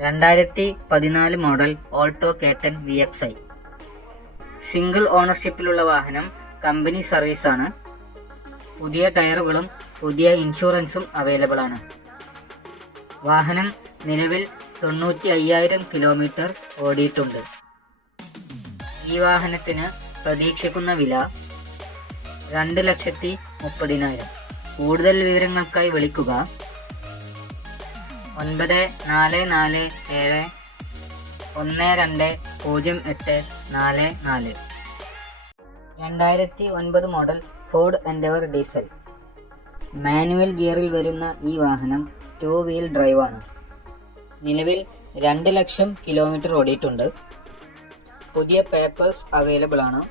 രണ്ടായിരത്തി പതിനാല് model Alto K ten V X I. Single ഓണർഷിപ്പിലുള്ള വാഹനം കമ്പനി സർവീസാണ് പുതിയ ടയറുകളും പുതിയ ഇൻഷുറൻസും അവൈലബിൾ ആണ്. വാഹനം നിലവിൽ തൊണ്ണൂറ്റി അയ്യായിരം കിലോമീറ്റർ ഓടിയിട്ടുണ്ട്. ഈ വാഹനത്തിന് പ്രതീക്ഷിക്കുന്ന വില രണ്ട് ലക്ഷത്തി മുപ്പതിനായിരം. കൂടുതൽ വിവരങ്ങൾക്കായി വിളിക്കുക. ഒൻപത് നാല് നാല് ഏഴ് ഒന്ന് രണ്ട് പൂജ്യം എട്ട് നാല് നാല്. രണ്ടായിരത്തി ഒൻപത് model Ford Endeavour diesel. Manual ഗിയറിൽ വരുന്ന ഈ വാഹനം ടു വീൽ ഡ്രൈവാണ്. നിലവിൽ രണ്ട് ലക്ഷം കിലോമീറ്റർ ഓടിയിട്ടുണ്ട്. പുതിയ പേപ്പേഴ്സ് അവൈലബിൾ ആണ്.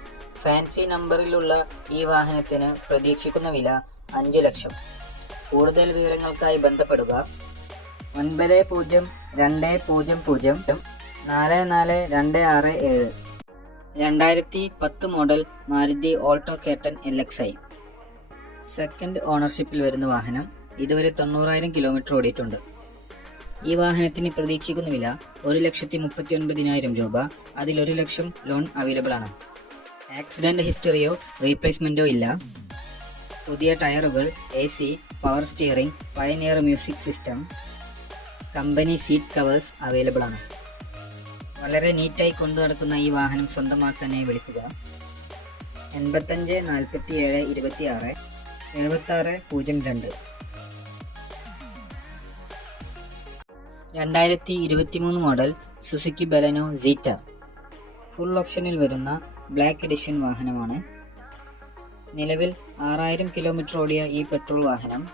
ഫാൻസി നമ്പറിലുള്ള ഈ വാഹനത്തിന് പ്രതീക്ഷിക്കുന്ന വില അഞ്ച് ലക്ഷം. കൂടുതൽ വിവരങ്ങൾക്കായി ബന്ധപ്പെടുക. ഒൻപത് പൂജ്യം രണ്ട് പൂജ്യം പൂജ്യം നാല് നാല് രണ്ട് ആറ് ഏഴ്. രണ്ടായിരത്തി പത്ത് model Maruti Alto K ten L X I. Second ഓണർഷിപ്പിൽ വരുന്ന വാഹനം ഇതുവരെ തൊണ്ണൂറായിരം കിലോമീറ്റർ ഓടിയിട്ടുണ്ട്. ഈ വാഹനത്തിന് പ്രതീക്ഷിക്കുന്ന വില ഒരു ലക്ഷത്തി മുപ്പത്തി ഒൻപതിനായിരം രൂപ അതിലൊരു ലക്ഷം ലോൺ അവൈലബിൾ ആണ്. ആക്സിഡന്റ് ഹിസ്റ്ററിയോ റീപ്ലേസ്മെന്റോ ഇല്ല. പുതിയ ടയറുകൾ A C power steering Pioneer music system company seat covers available ആണ് വളരെ നീറ്റായി കൊണ്ടു നടക്കുന്ന ഈ വാഹനം സ്വന്തമാക്കാനെ വിളിക്കുക. എൺപത്തഞ്ച് നാൽപ്പത്തി ഏഴ് ഇരുപത്തി ആറ് എഴുപത്താറ് പൂജ്യം രണ്ട്. രണ്ടായിരത്തി ഇരുപത്തി മൂന്ന് model Suzuki Baleno Zeta. Full ഓപ്ഷനിൽ വരുന്ന ബ്ലാക്ക് എഡിഷൻ വാഹനമാണ്. നിലവിൽ ആറായിരം കിലോമീറ്റർ ഓടിയ ഈ പെട്രോൾ വാഹനം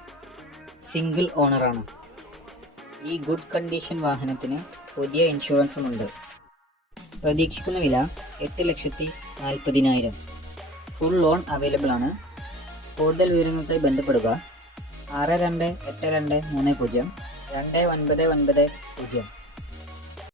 സിംഗിൾ ഓണറാണ്. ഈ ഗുഡ് കണ്ടീഷൻ വാഹനത്തിന് പുതിയ ഇൻഷുറൻസും ഉണ്ട് പ്രതീക്ഷിക്കുന്ന വില എട്ട് ലക്ഷത്തി നാൽപ്പതിനായിരം. ഫുൾ ലോൺ അവൈലബിൾ ആണ് കൂടുതൽ വിവരങ്ങൾക്കായി ബന്ധപ്പെടുക. ആറ് രണ്ട് എട്ട് രണ്ട് മൂന്ന് പൂജ്യം രണ്ട് ഒൻപത് ഒൻപത് പൂജ്യം.